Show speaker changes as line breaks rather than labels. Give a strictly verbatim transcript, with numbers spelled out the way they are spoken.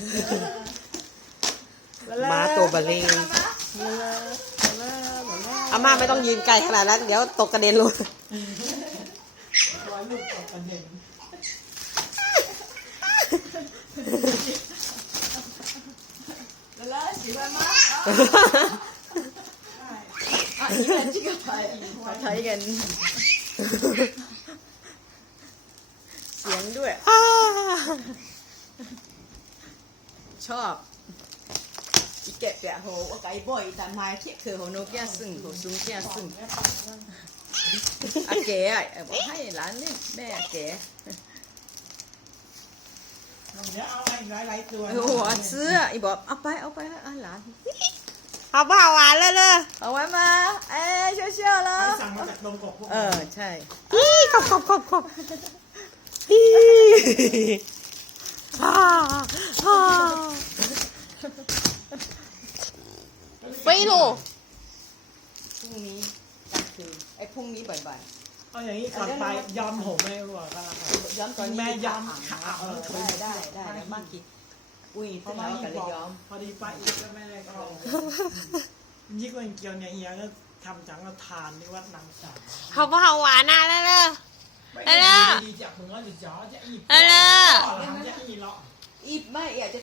ม้าตัวบะเลงอาม่าไม่ต้องยืนไกลขนาดนั้นเดี๋ยวตกกระเด็นลง
啊，一个这个牌，牌กัน เสียงด้วยชอบอีแกะแกะโหว่าไก่บ่อยแต่มาเที่ยคือโหนกแก่ซึ่งโหซุ้งแก่ซึ่งอาแกะบอกให้หลานเล่นแม่แกะ
เดี๋ยวเอาไปหลายๆตัว
โอ้โหเสื้ออีบอกเอาไปเอาไปให้หลาน
เอาเปล่าหวานเลยเลย
เอาไว้มาเอ้ยเชี่ยวๆแล้
ไป
ว
สั่งมาจากดงกบพวก
เออใช่
อีขอบขอบขอบขอบอีฮ่าฮ่าไปโล
พรุ่งนี้กลางคืนไอ้พรุ่งนี้บ่อย
เอาอย่างนี้ก่อนไปยอมผมเลยดีกว่ากันละกัน
ๆย้อมตอนนี้
แม่ย้อม
ขาเออได้ได้ได้แล้วมากกี่อุ้ย
เพ
เส้น
ราะ
แล้ว
ว่า
กันเลยย้อม
พอดีไปอีกก็ไม่ได้ก็ยิ่งกว่าเกียวเนี่ยเฮียก็ทำจังก็ทานที่วัดนางสาว
เขาเปล่าหวานนะเลยเลย
ไม่ได้ดีจากมึงว่าจะจ๋อจะอีบ
อะไร
จะอีหรอ
อีบไม่อยากจะ